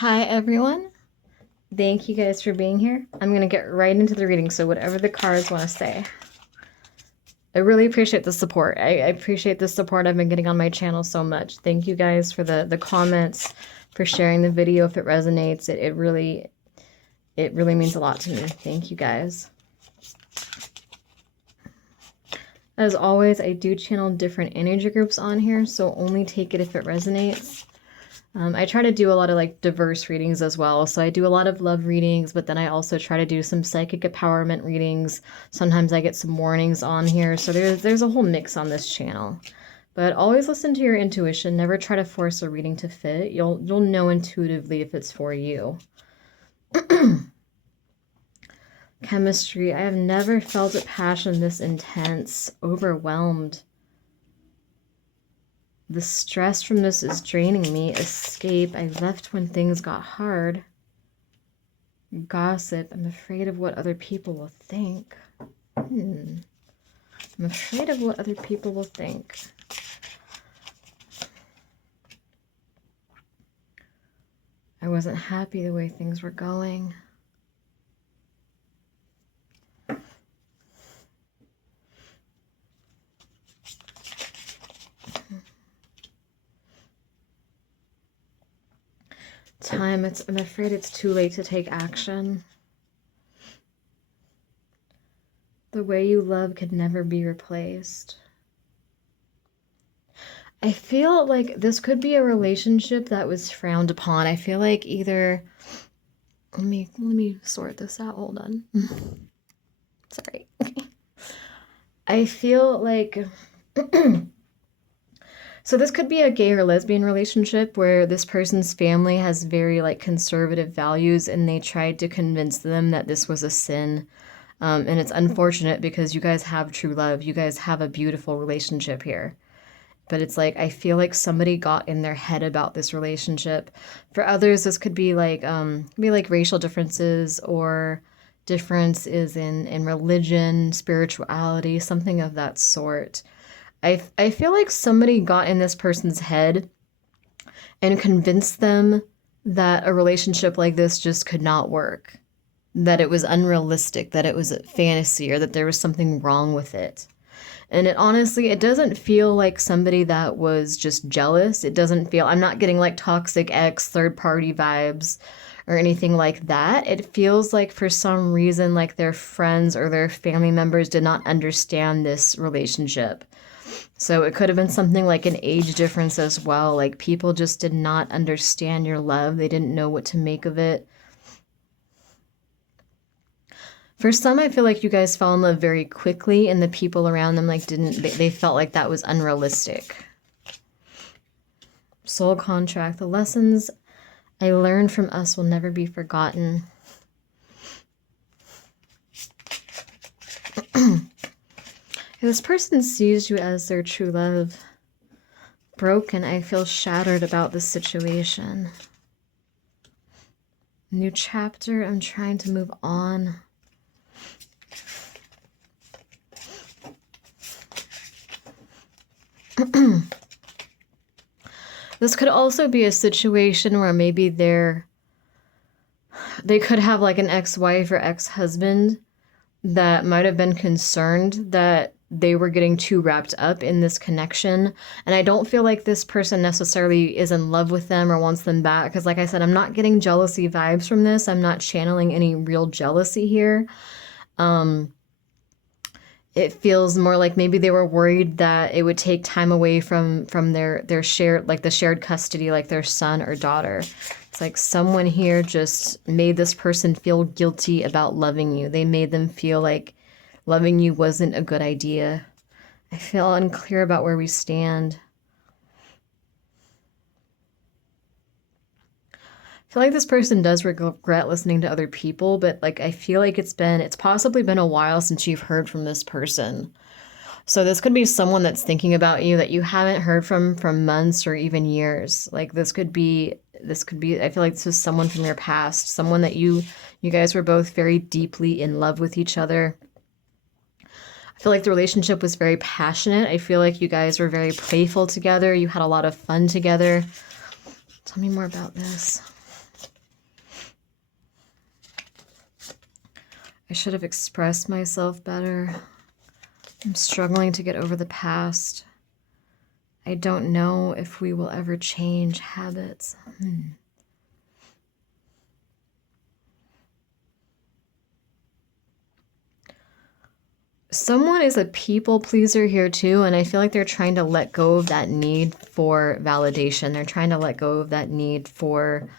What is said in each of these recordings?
Hi everyone. Thank you guys for being here. I'm going to get right into the reading, so whatever the cards want to say. I really appreciate the support. I appreciate the support I've been getting on my channel so much. Thank you guys for the comments, for sharing the video if it resonates. It really means a lot to me. Thank you guys. As always, I do channel different energy groups on here, so only take it if it resonates. I try to do a lot of like diverse readings as well. So I do a lot of love readings, but then I also try to do some psychic empowerment readings. Sometimes I get some warnings on here. So there's a whole mix on this channel. But always listen to your intuition. Never try to force a reading to fit. You'll know intuitively if it's for you. Chemistry. I have never felt a passion this intense. Overwhelmed. The stress from this is draining me. Escape. I left when things got hard. Gossip. I'm afraid of what other people will think. I'm afraid of what other people will think. I wasn't happy the way things were going. Time. I'm afraid it's too late to take action. The way you love could never be replaced. I feel like this could be a relationship that was frowned upon. I feel like either... Let me sort this out. Hold on. Sorry. I feel like... So this could be a gay or lesbian relationship where this person's family has very like conservative values and they tried to convince them that this was a sin. And it's unfortunate because you guys have true love. You guys have a beautiful relationship here. But it's like, I feel like somebody got in their head about this relationship. For others, this could be like racial differences or differences in religion, spirituality, something of that sort. I feel like somebody got in this person's head and convinced them that a relationship like this just could not work, that it was unrealistic, that it was a fantasy, or that there was something wrong with it. And it doesn't feel like somebody that was just jealous. It doesn't feel, I'm not getting like toxic ex, third party vibes or anything like that. It feels like for some reason, like their friends or their family members did not understand this relationship. So it could have been something like an age difference as well. Like people just did not understand your love. They didn't know what to make of it. For some, I feel like you guys fell in love very quickly and the people around them like they felt like that was unrealistic. Soul contract. The lessons I learned from us will never be forgotten. This person sees you as their true love. Broken, I feel shattered about this situation. New chapter, I'm trying to move on. This could also be a situation where maybe they could have like an ex-wife or ex-husband that might have been concerned that they were getting too wrapped up in this connection. And I don't feel like this person necessarily is in love with them or wants them back. Because like I said, I'm not getting jealousy vibes from this. I'm not channeling any real jealousy here. It feels more like maybe they were worried that it would take time away from their shared, like the shared custody, like their son or daughter. It's like someone here just made this person feel guilty about loving you. They made them feel like loving you wasn't a good idea. I feel unclear about where we stand. I feel like this person does regret listening to other people, but like I feel like it's possibly been a while since you've heard from this person. So this could be someone that's thinking about you that you haven't heard from months or even years. Like this could be, I feel like this is someone from your past, someone that you guys were both very deeply in love with each other. I feel like the relationship was very passionate. I feel like you guys were very playful together. You had a lot of fun together. Tell me more about this. I should have expressed myself better. I'm struggling to get over the past. I don't know if we will ever change habits. Someone is a people pleaser here too, and I feel like they're trying to let go of that need for validation. They're trying to let go of that need for,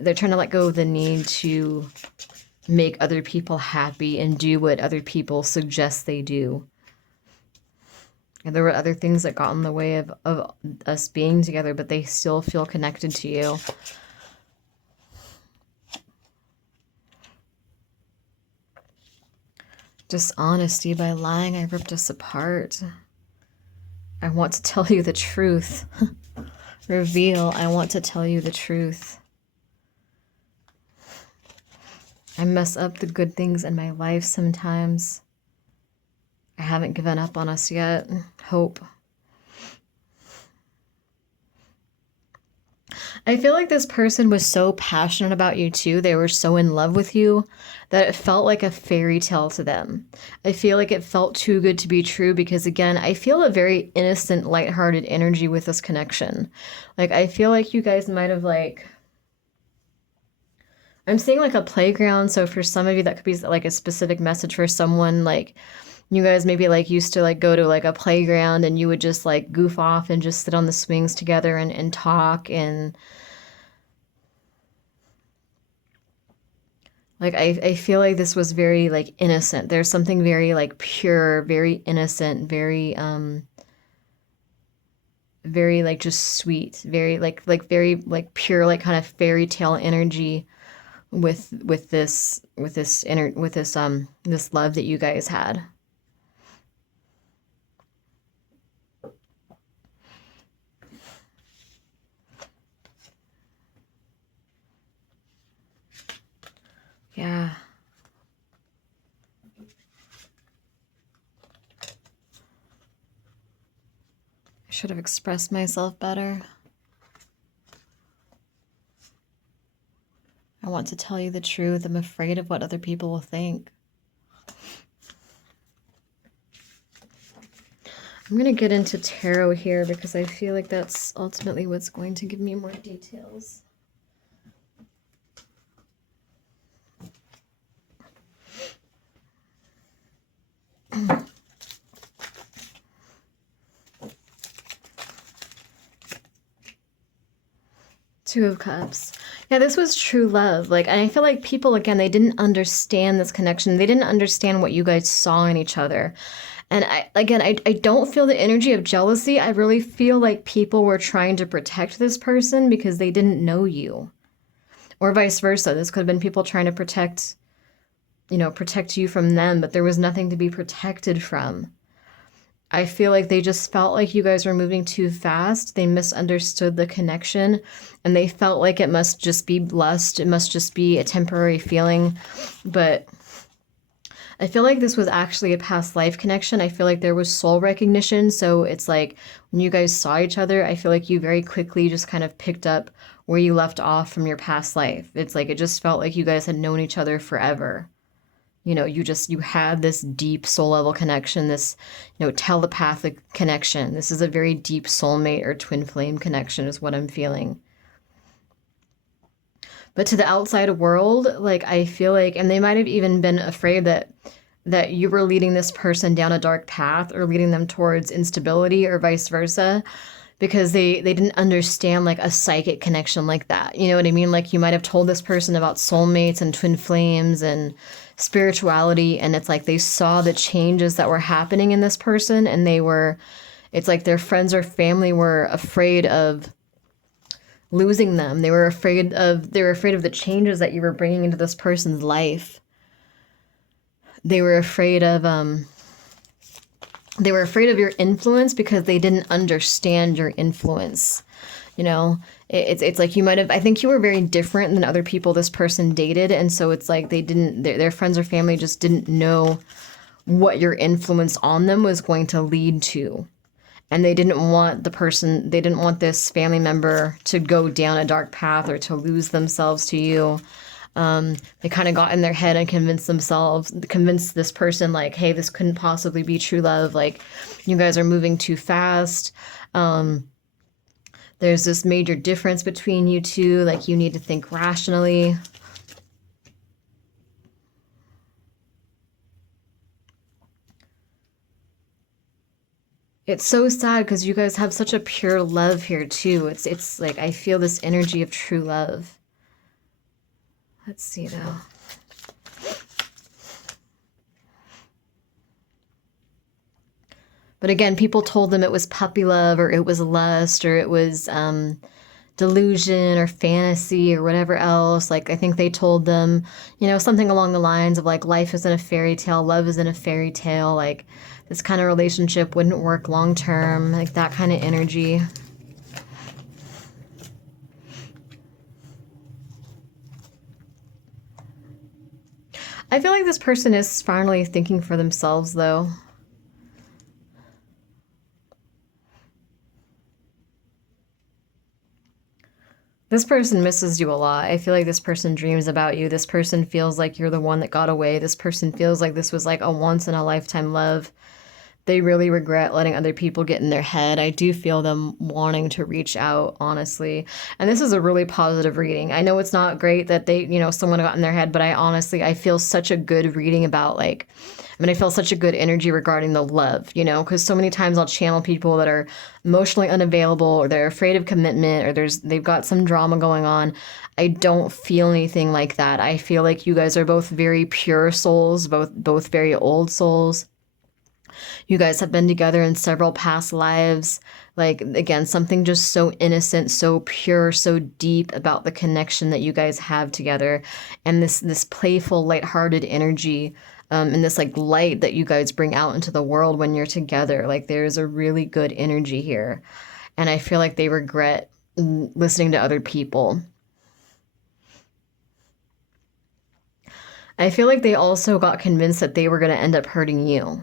they're trying to let go of the need to make other people happy and do what other people suggest they do. And there were other things that got in the way of us being together, but they still feel connected to you. Dishonesty. By lying, I ripped us apart. I want to tell you the truth. Reveal. I want to tell you the truth. I mess up the good things in my life sometimes. I haven't given up on us yet. Hope. I feel like this person was so passionate about you too. They were so in love with you that it felt like a fairy tale to them. I feel like it felt too good to be true because, again, I feel a very innocent, lighthearted energy with this connection. Like, I feel like you guys might have, like, I'm seeing like a playground. So for some of you, that could be like a specific message for someone. Like, you guys maybe like used to like go to like a playground and you would just like goof off and just sit on the swings together and talk. And like, I feel like this was very like innocent. There's something very like pure, very innocent, very like just sweet, very like very like pure, like kind of fairy tale energy with this love that you guys had. Yeah. I should have expressed myself better. I want to tell you the truth. I'm afraid of what other people will think. I'm going to get into tarot here because I feel like that's ultimately what's going to give me more details. Two of Cups. Yeah, this was true love. Like, and I feel like people, again, they didn't understand this connection. They didn't understand what you guys saw in each other. And I don't feel the energy of jealousy. I really feel like people were trying to protect this person because they didn't know you. Or vice versa. This could have been people trying to protect you from them, but there was nothing to be protected from. I feel like they just felt like you guys were moving too fast. They misunderstood the connection, and they felt like it must just be lust. It must just be a temporary feeling. But I feel like this was actually a past life connection. I feel like there was soul recognition. So it's like when you guys saw each other, I feel like you very quickly just kind of picked up where you left off from your past life. It's like it just felt like you guys had known each other forever. You know, you had this deep soul level connection, this, telepathic connection. This is a very deep soulmate or twin flame connection is what I'm feeling. But to the outside world, like, I feel like, and they might have even been afraid that you were leading this person down a dark path or leading them towards instability or vice versa, because they didn't understand like a psychic connection like that. You know what I mean? Like, you might have told this person about soulmates and twin flames and spirituality, and it's like they saw the changes that were happening in this person, and it's like their friends or family were afraid of losing them. They were afraid of the changes that you were bringing into this person's life. They were afraid of your influence because they didn't understand your influence. It's like you might have, I think you were very different than other people this person dated. And so it's like their friends or family just didn't know what your influence on them was going to lead to. And they didn't want this family member to go down a dark path or to lose themselves to you. They kind of got in their head and convinced this person, like, hey, this couldn't possibly be true love. Like, you guys are moving too fast. There's this major difference between you two. Like, you need to think rationally. It's so sad because you guys have such a pure love here too. It's like I feel this energy of true love. Let's see though. But again, people told them it was puppy love or it was lust or it was delusion or fantasy or whatever else. Like I think they told them, you know, something along the lines of like life isn't a fairy tale, love isn't a fairy tale, like this kind of relationship wouldn't work long term, like that kind of energy. I feel like this person is finally thinking for themselves though. This person misses you a lot. I feel like this person dreams about you. This person feels like you're the one that got away. This person feels like this was like a once in a lifetime love. They really regret letting other people get in their head. I do feel them wanting to reach out, honestly. And this is a really positive reading. I know it's not great that they, you know, someone got in their head, but I feel such a good reading about like, I feel such a good energy regarding the love, you know, because so many times I'll channel people that are emotionally unavailable or they're afraid of commitment or they've got some drama going on. I don't feel anything like that. I feel like you guys are both very pure souls, both very old souls. You guys have been together in several past lives. Like, again, something just so innocent, so pure, so deep about the connection that you guys have together. And this playful, lighthearted energy, and this like light that you guys bring out into the world when you're together. Like, there's a really good energy here. And I feel like they regret listening to other people. I feel like they also got convinced that they were going to end up hurting you.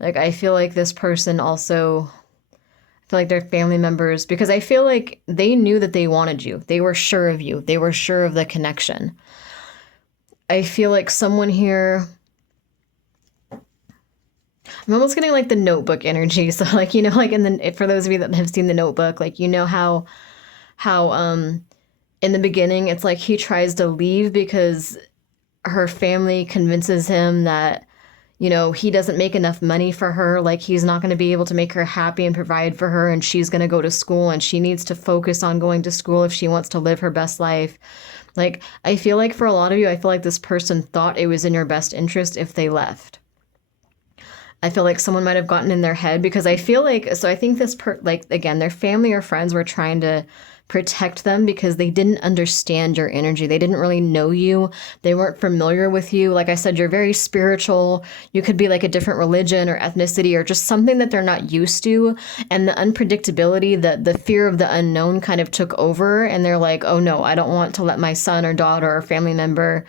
Like, I feel like this person also, I feel like they're family members because I feel like they knew that they wanted you. They were sure of you. They were sure of the connection. I feel like someone here, I'm almost getting like the Notebook energy. So like, you know, like for those of you that have seen the Notebook, like, you know how in the beginning, it's like he tries to leave because her family convinces him that, you know, he doesn't make enough money for her. Like, he's not going to be able to make her happy and provide for her. And she's going to go to school and she needs to focus on going to school if she wants to live her best life. Like, I feel like for a lot of you, I feel like this person thought it was in your best interest if they left. I feel like someone might have gotten in their head because I feel like, so I think like, again, their family or friends were trying to protect them because they didn't understand your energy. They didn't really know you. They weren't familiar with you. Like I said, you're very spiritual. You could be like a different religion or ethnicity or just something that they're not used to. And the unpredictability, the fear of the unknown kind of took over. And they're like, oh no, I don't want to let my son or daughter or family member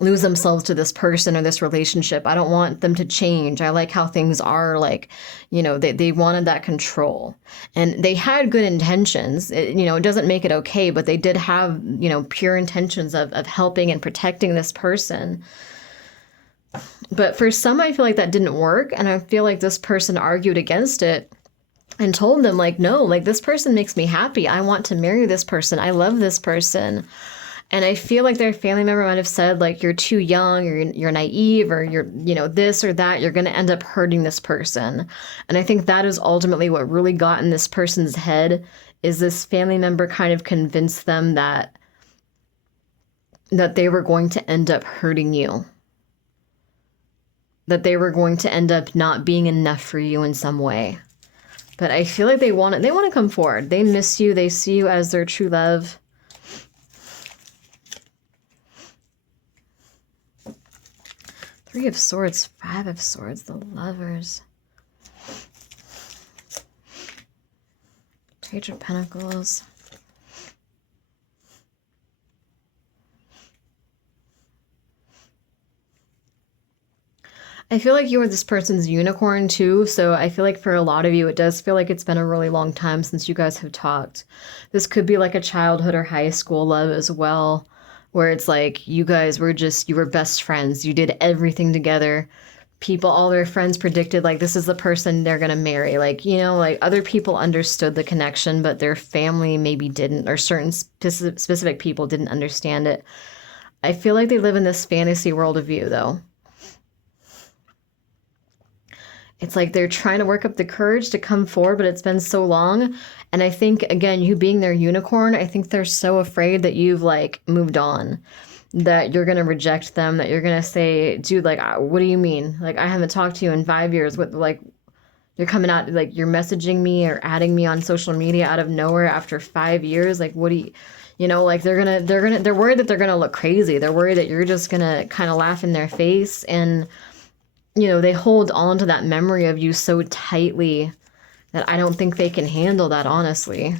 lose themselves to this person or this relationship. I don't want them to change. I like how things are. Like, you know, they wanted that control and they had good intentions. You know, it doesn't make it okay, but they did have, you know, pure intentions of helping and protecting this person. But for some, I feel like that didn't work. And I feel like this person argued against it and told them like, no, like this person makes me happy. I want to marry this person. I love this person. And I feel like their family member might have said, like, you're too young, or you're naive, or you're, you know, this or that. You're going to end up hurting this person. And I think that is ultimately what really got in this person's head, is this family member kind of convinced them that they were going to end up hurting you. That they were going to end up not being enough for you in some way. But I feel like they want to come forward. They miss you. They see you as their true love. Three of Swords, Five of Swords, the Lovers. Page of Pentacles. I feel like you are this person's unicorn too, so I feel like for a lot of you, it does feel like it's been a really long time since you guys have talked. This could be like a childhood or high school love as well, where it's like you guys were just, you were best friends. You did everything together. People, all their friends predicted like this is the person they're gonna marry. Like, you know, like other people understood the connection, but their family maybe didn't, or certain specific people didn't understand it. I feel like they live in this fantasy world of you, though. It's like they're trying to work up the courage to come forward, but it's been so long. And I think, again, you being their unicorn, I think they're so afraid that you've like moved on, that you're going to reject them, that you're going to say, dude, like, what do you mean? Like, I haven't talked to you in 5 years. What, like, you're coming out, like, you're messaging me or adding me on social media out of nowhere after 5 years. Like, what do you know, like they're worried that they're going to look crazy. They're worried that you're just going to kind of laugh in their face. And, you know, they hold on to that memory of you so tightly that I don't think they can handle that, honestly.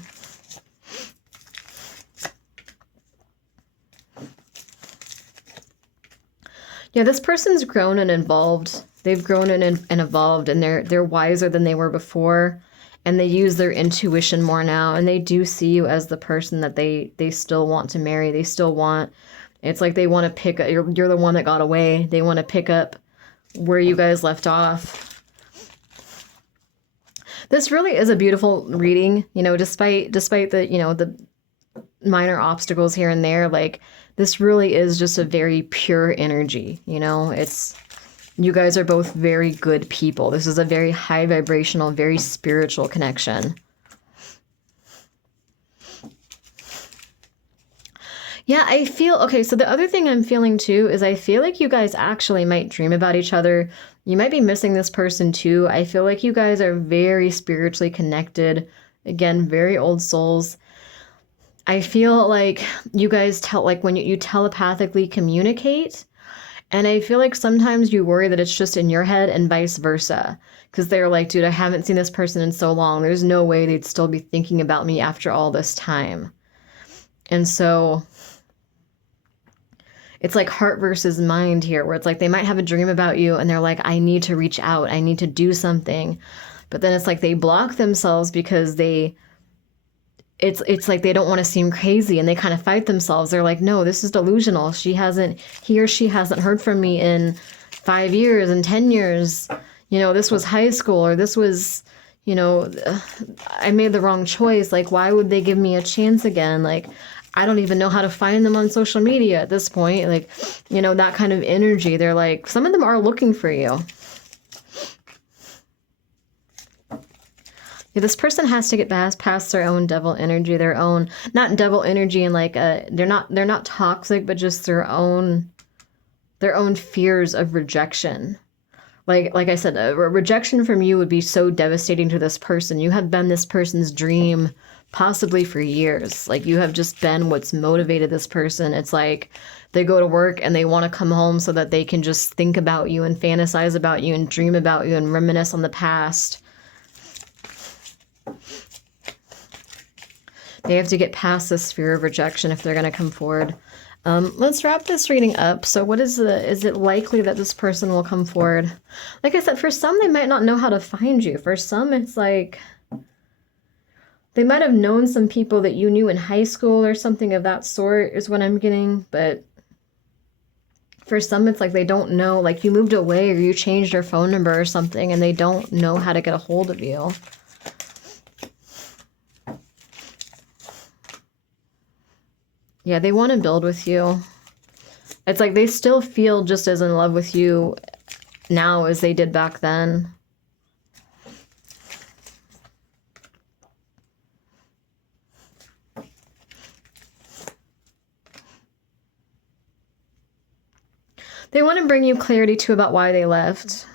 Yeah, this person's grown and evolved. They've grown and evolved, and they're wiser than they were before, and they use their intuition more now, and they do see you as the person that they still want to marry. They still want, it's like they want to pick up, you're the one that got away. They want to pick up where you guys left off. This really is a beautiful reading, you know, despite the, you know, the minor obstacles here and there. Like, this really is just a very pure energy, you know. It's, you guys are both very good people. This is a very high vibrational, very spiritual connection. Yeah, I feel, okay, so the other thing I'm feeling too is I feel like you guys actually might dream about each other. You might be missing this person too. I feel like you guys are very spiritually connected. Again, very old souls. I feel like you guys when you telepathically communicate. And I feel like sometimes you worry that it's just in your head and vice versa. Because they're like, dude, I haven't seen this person in so long. There's no way they'd still be thinking about me after all this time. And so it's like heart versus mind here, where it's like they might have a dream about you and they're like, I need to reach out. I need to do something. But then it's like they block themselves because it's like they don't want to seem crazy, and they kind of fight themselves. They're like, no, this is delusional. He or she hasn't heard from me in 5 years and 10 years. You know, this was high school, or this was, you know, I made the wrong choice. Like, why would they give me a chance again? Like, I don't even know how to find them on social media at this point. Like, you know, that kind of energy. They're like, some of them are looking for you. Yeah, this person has to get past their own devil energy, their own, not devil energy and like they're not toxic, but just their own fears of rejection. Like I said, rejection from you would be so devastating to this person. You have been this person's dream possibly for years. Like, you have just been what's motivated this person. It's like they go to work and they want to come home so that they can just think about you and fantasize about you and dream about you and reminisce on the past. They have to get past this fear of rejection if they're going to come forward. Let's wrap this reading up. So what is it likely that this person will come forward? Like I said, for some, they might not know how to find you. For some, it's like they might have known some people that you knew in high school or something of that sort is what I'm getting. But for some, it's like they don't know, like you moved away or you changed your phone number or something, and they don't know how to get a hold of you. Yeah, they want to build with you. It's like they still feel just as in love with you now as they did back then. They want to bring you clarity too about why they left.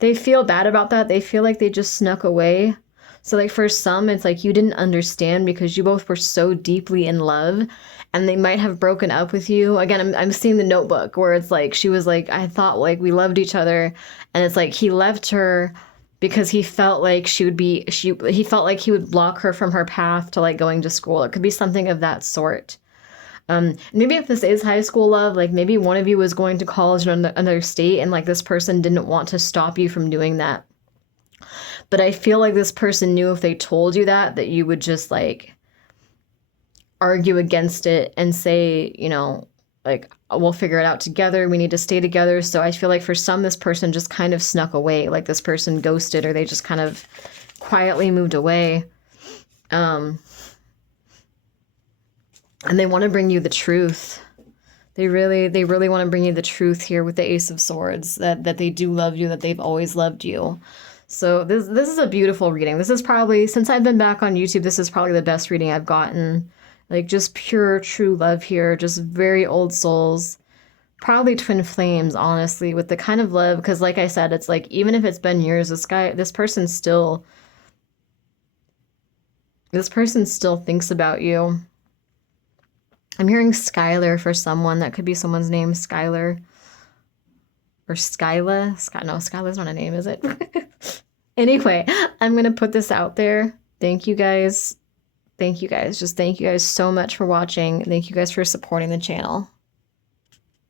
They feel bad about that. They feel like they just snuck away. So like for some, it's like you didn't understand because you both were so deeply in love, and they might have broken up with you. Again, I'm seeing the notebook where it's like she was like, I thought like we loved each other, and it's like he left her because he felt like he felt like he would block her from her path to like going to school. It could be something of that sort. Maybe if this is high school love, like maybe one of you was going to college in another state and like this person didn't want to stop you from doing that. But I feel like this person knew if they told you that you would just like argue against it and say, you know, like, we'll figure it out together. We need to stay together. So I feel like for some, this person just kind of snuck away. Like this person ghosted, or they just kind of quietly moved away. And they want to bring you the truth. They really want to bring you the truth here with the Ace of Swords, that they do love you, that they've always loved you. So this is a beautiful reading. This is probably, since I've been back on YouTube, this is probably the best reading I've gotten. Like just pure, true love here. Just very old souls. Probably twin flames, honestly, with the kind of love. Because like I said, it's like, even if it's been years, this person still thinks about you. I'm hearing Skylar for someone. That could be someone's name, Skylar. Or Skyla. No, Skyla's not a name, is it? Anyway, I'm going to put this out there. Thank you guys. Thank you guys. Just thank you guys so much for watching. Thank you guys for supporting the channel.